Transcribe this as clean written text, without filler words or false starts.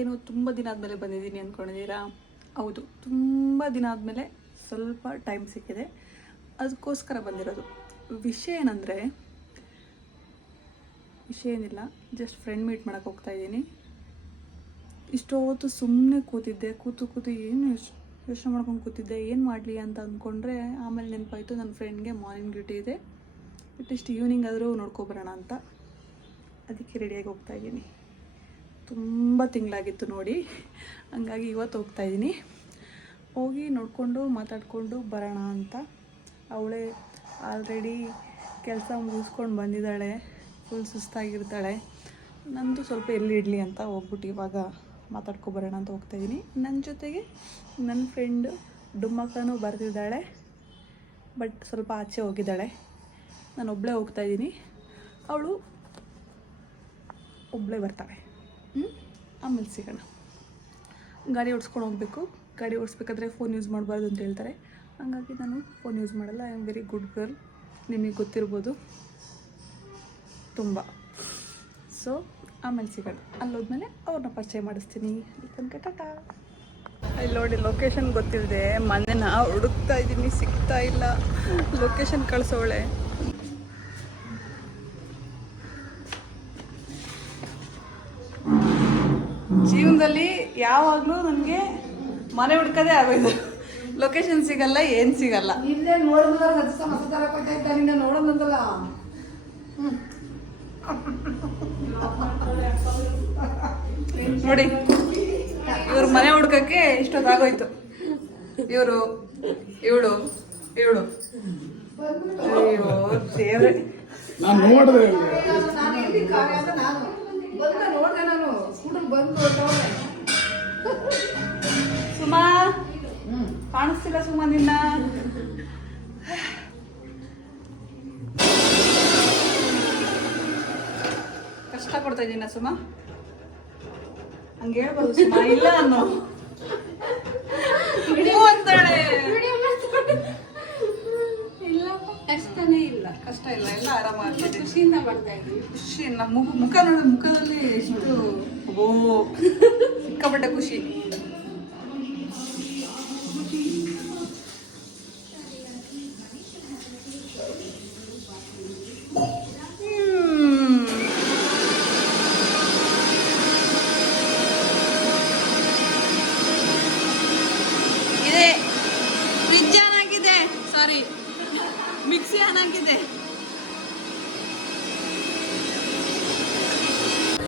ಏನು ತುಂಬ ದಿನ ಆದಮೇಲೆ ಬಂದಿದ್ದೀನಿ ಅಂದ್ಕೊಂಡಿದ್ದೀರಾ? ಹೌದು, ತುಂಬ ದಿನ ಆದಮೇಲೆ ಸ್ವಲ್ಪ ಟೈಮ್ ಸಿಕ್ಕಿದೆ, ಅದಕ್ಕೋಸ್ಕರ ಬಂದಿರೋದು. ವಿಷಯ ಏನಂದರೆ, ವಿಷಯ ಏನಿಲ್ಲ, ಜಸ್ಟ್ ಫ್ರೆಂಡ್ ಮೀಟ್ ಮಾಡೋಕ್ಕೆ ಹೋಗ್ತಾಯಿದ್ದೀನಿ. ಇಷ್ಟೊತ್ತು ಸುಮ್ಮನೆ ಕೂತಿದ್ದೆ, ಕೂತು ಏನು ಯೋಚನೆ ಮಾಡ್ಕೊಂಡು ಕೂತಿದ್ದೆ, ಏನು ಮಾಡಲಿ ಅಂತ ಅಂದ್ಕೊಂಡ್ರೆ ಆಮೇಲೆ ನೆನಪಾಯಿತು ನನ್ನ ಫ್ರೆಂಡ್ಗೆ ಮಾರ್ನಿಂಗ್ ಡ್ಯೂಟಿ ಇದೆ, ಅಟ್ಲೀಸ್ಟ್ ಈವ್ನಿಂಗ್ ಆದರೂ ನೋಡ್ಕೊಬರೋಣ ಅಂತ. ಅದಕ್ಕೆ ರೆಡಿಯಾಗಿ ಹೋಗ್ತಾಯಿದ್ದೀನಿ. ತುಂಬ ತಿಂಗಳಾಗಿತ್ತು ನೋಡಿ, ಹಂಗಾಗಿ ಇವತ್ತು ಹೋಗ್ತಾಯಿದ್ದೀನಿ. ಹೋಗಿ ನೋಡಿಕೊಂಡು ಮಾತಾಡಿಕೊಂಡು ಬರೋಣ ಅಂತ. ಅವಳೇ ಆಲ್ರೆಡಿ ಕೆಲಸ ಮುಗಿಸ್ಕೊಂಡು ಬಂದಿದ್ದಾಳೆ, ಫುಲ್ ಸುಸ್ತಾಗಿರ್ತಾಳೆ. ನಂದು ಸ್ವಲ್ಪ ಎಲ್ಲಿ ಇಡಲಿ ಅಂತ ಹೋಗ್ಬಿಟ್ಟು ಇವಾಗ ಮಾತಾಡ್ಕೊಬರೋಣ ಅಂತ ಹೋಗ್ತಾಯಿದ್ದೀನಿ. ನನ್ನ ಜೊತೆಗೆ ನನ್ನ ಫ್ರೆಂಡು ಡುಮ್ಮಕ್ಕನೂ ಬರ್ತಿದ್ದಾಳೆ, ಬಟ್ ಸ್ವಲ್ಪ ಆಚೆ ಹೋಗಿದ್ದಾಳೆ. ನಾನು ಒಬ್ಬಳೇ ಹೋಗ್ತಾಯಿದ್ದೀನಿ, ಅವಳು ಒಬ್ಬಳೇ ಬರ್ತಾಳೆ. ಆಮೇಲೆ ಸಿಗೋಣ. ಗಾಡಿ ಓಡಿಸ್ಕೊಂಡು ಹೋಗಬೇಕು. ಗಾಡಿ ಓಡಿಸ್ಬೇಕಾದ್ರೆ ಫೋನ್ ಯೂಸ್ ಮಾಡಬಾರ್ದು ಅಂತ ಹೇಳ್ತಾರೆ, ಹಾಗಾಗಿ ನಾನು ಫೋನ್ ಯೂಸ್ ಮಾಡಲ್ಲ. I am very good girl, ನಿಮಗೆ ಗೊತ್ತಿರ್ಬೋದು ತುಂಬ. ಸೊ ಆಮೇಲೆ ಸಿಗೋಣ. ಅಲ್ಲೋದ್ಮೇಲೆ ಅವ್ರನ್ನ ಪರಿಚಯ ಮಾಡಿಸ್ತೀನಿ. ತನಕ ಟಾಟಾ. ಇಲ್ಲಿ ನೋಡಿ, ಲೊಕೇಶನ್ ಗೊತ್ತಿಲ್ಲದೆ ಮನೆನ ಹುಡುಕ್ತಾ ಇದ್ದೀನಿ, ಸಿಗ್ತಾ ಇಲ್ಲ. ಲೊಕೇಶನ್ ಕಳಿಸೋಳೆ. ಜೀವನದಲ್ಲಿ ಯಾವಾಗಲೂ ನನಗೆ ಮನೆ ಹುಡ್ಕೋದೇ ಆಗೋಯ್ತು. ಲೊಕೇಶನ್ ಸಿಗಲ್ಲ, ಏನು ಸಿಗಲ್ಲ. ಇಲ್ಲೇ ನೋಡಿದ್ರೆ ನೋಡೋದಂತಲ್ಲ. ನೋಡಿ, ಇವ್ರ ಮನೆ ಹುಡ್ಕಕ್ಕೆ ಇಷ್ಟೊತ್ತಾಗೋಯ್ತು. ಇವಳು ಅಯ್ಯೋ ದೇವ್ರೆ. ಸುಮಾ ಕಾಣಿಸ್ತಿಲ್ಲ. ಸುಮಾ ನಿನ್ನ ಕಷ್ಟ ಕೊಡ್ತಾ ಇದ್ದೀನ ಸುಮಾ? ಹಂಗೆ ಹೇಳ್ಬೋದು ಸುಮಾ. ಇಲ್ಲ ಅನ್ನೋ ಅಂತಾಳೆ. ಕಷ್ಟನೇ ಇಲ್ಲ, ಕಷ್ಟ ಇಲ್ಲ, ಎಲ್ಲ ಆರಾಮಾಗಿ ಖುಷಿಯಿಂದ ಮಾಡ್ತಾ ಇದ್ದೀನಿ. ಖುಷಿಯಿಂದ ಮುಖ ನೋಡ, ಮುಖದಲ್ಲಿ ಎಷ್ಟು ಸಿಕ್ಕಾಪಟ್ಟೆ ಖುಷಿ.